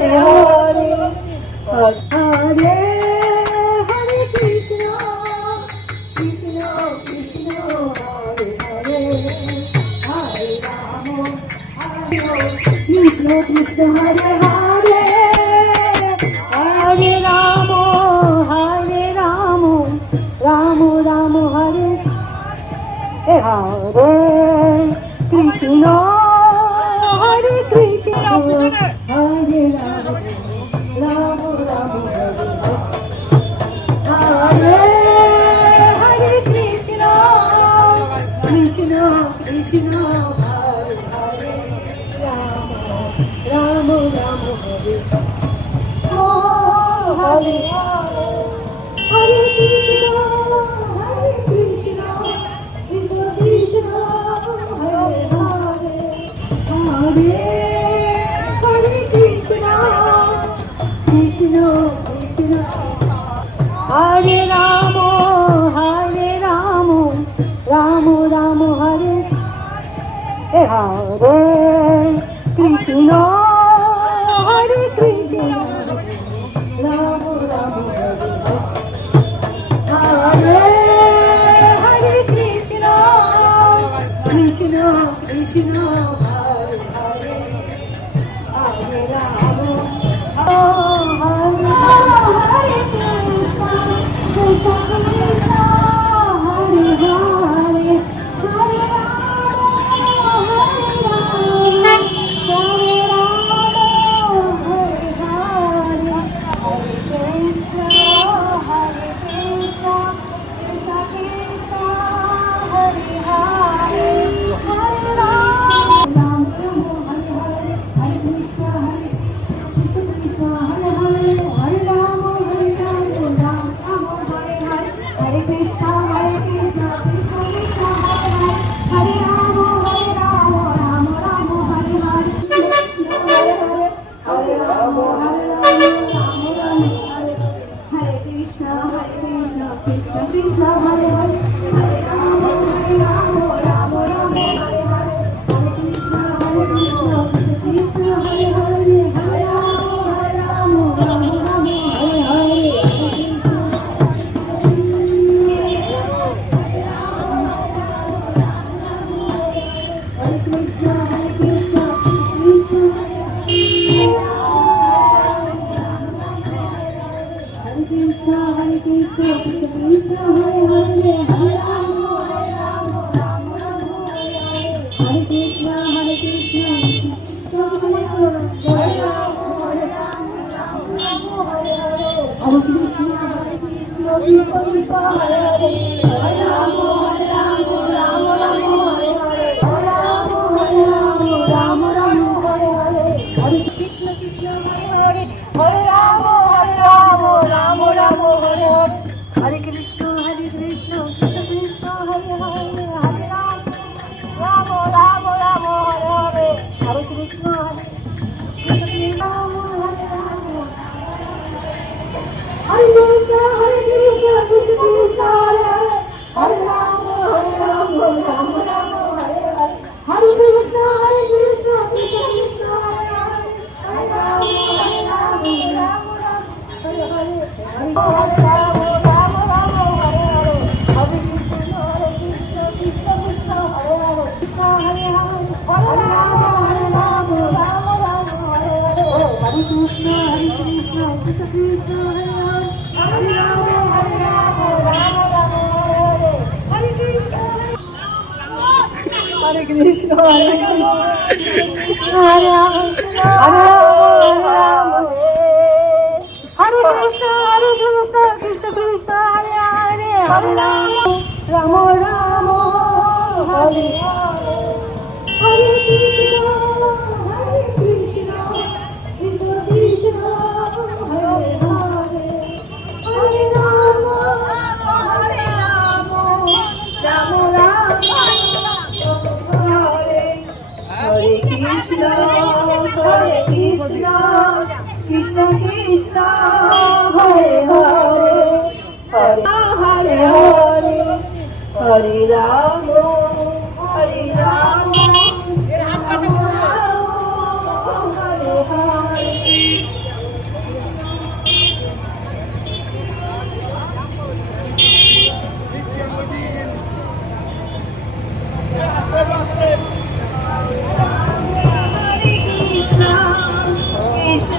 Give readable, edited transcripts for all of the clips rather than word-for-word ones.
Hare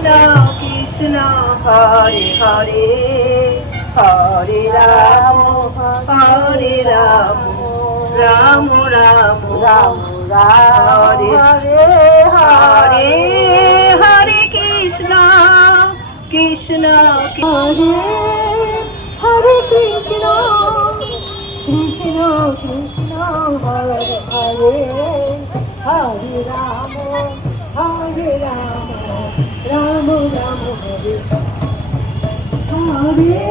Krishna Hare Hare Hare Ram Ram Ram Ram Hare Hare Hare Hare Krishna Krishna Hare Hare Krishna Krishna Krishna Hare Hare Hare Ram Ram Ram Hare Hare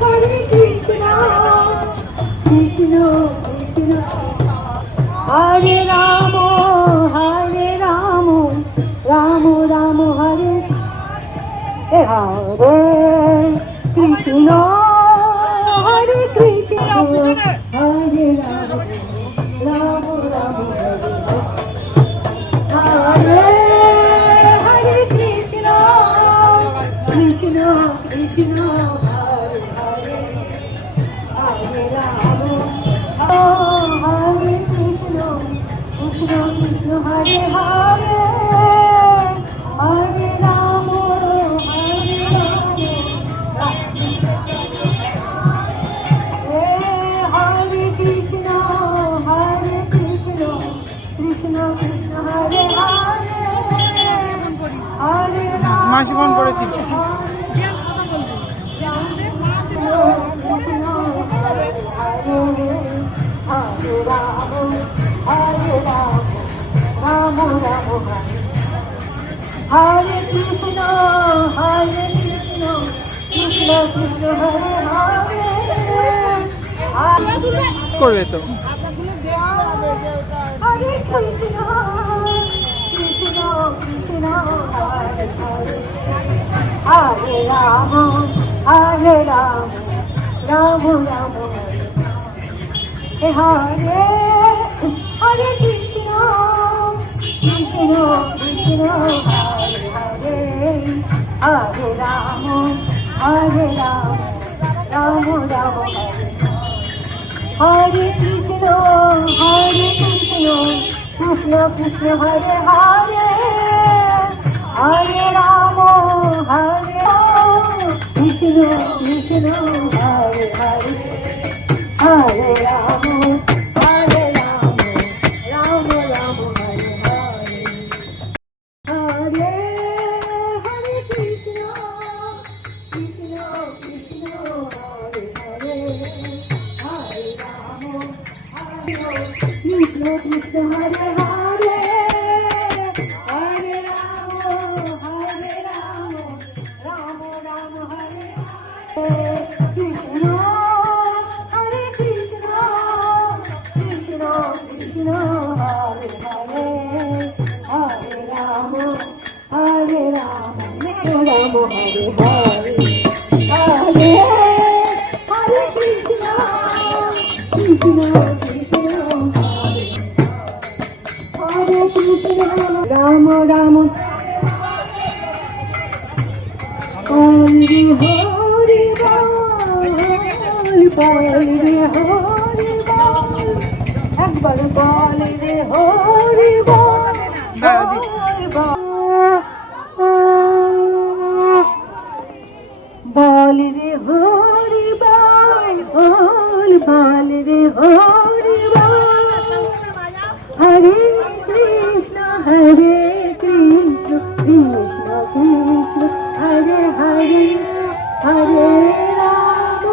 Hare Krishna Krishna Krishna হরে রাম রাম রাম হরে হরে কৃষ্ণ হরে কৃষ্ণ হরে রাম রাম রাম হরে হরে কৃষ্ণ কৃষ্ণ কৃষ্ণ হরে হরে হরে রাম হরে কৃষ্ণ কৃষ্ণ কৃষ্ণ হরে হরে হরে রাম হরে কৃষ্ণ কৃষ্ণ কৃষ্ণ হরে হরে হরে মাসি phone করেছিল। হরে কৃষ্ণ কৃষ্ণ কৃষ্ণ হরে হরে করবে তো হরে কৃষ্ণ কৃষ্ণ কৃষ্ণ হরে হরে হরে রাম রাম রাম হরে হরে কৃষ্ণ কৃষ্ণ কৃষ্ণ হরে হরে হরে রাম রাম রাম হরে কৃষ্ণ কৃষ্ণ কৃষ্ণ হরে হরে হরে রাম কৃষ্ণ কৃষ্ণ হরে হরে হরে রাম রাম রাম হরে হরে হরে হরে কৃষ্ণ কৃষ্ণ কৃষ্ণ হরে হরে হরে রাম কৃষ্ণ কৃষ্ণ হরে হরে হরে রাম রাম রাম হরে কৃষ্ণ হরে কৃষ্ণ কৃষ্ণ কৃষ্ণ হরে হরে হরে রাম রাম হরে হরে হরে হরে কৃষ্ণ কৃষ্ণ কৃষ্ণ হরে কৃষ্ণ রাম রাম হরি হরি বল রে হরি বল একবার বল রে হরি বল বল রে হরি বল বল রে হরি বল হরে কৃষ্ণ কৃষ্ণ কৃষ্ণ হরে হরে হরে রাম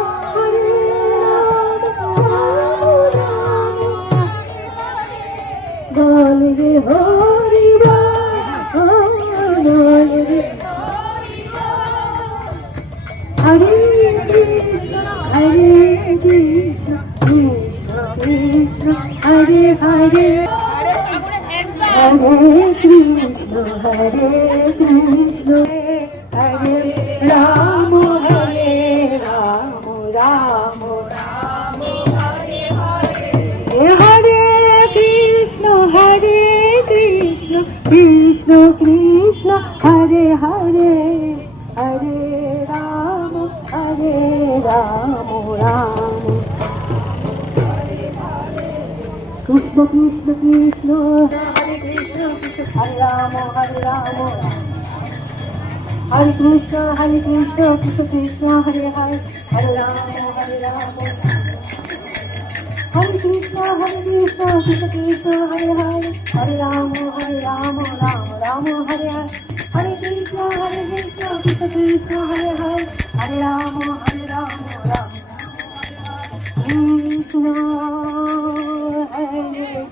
বল রে হরি বল রে হরে কৃষ্ণ কৃষ্ণ কৃষ্ণ হরে হরে হরে কৃষ্ণ হরে রাম রাম হরে হরে হরে কৃষ্ণ কৃষ্ণ কৃষ্ণ হরে হরে হরে রাম রাম কৃষ্ণ কৃষ্ণ কৃষ্ণ হরে কৃষ্ণ হরে Ram Hare Krishna, Krishna Krishna, Hare Hare, Hare Rama, Hare Krishna, Krishna Krishna, Hare Hare, Hare Rama, Rama Rama, Hare Hare, Hare Krishna, Krishna Krishna, Hare Hare, Hare Rama, Rama Krishna, Hare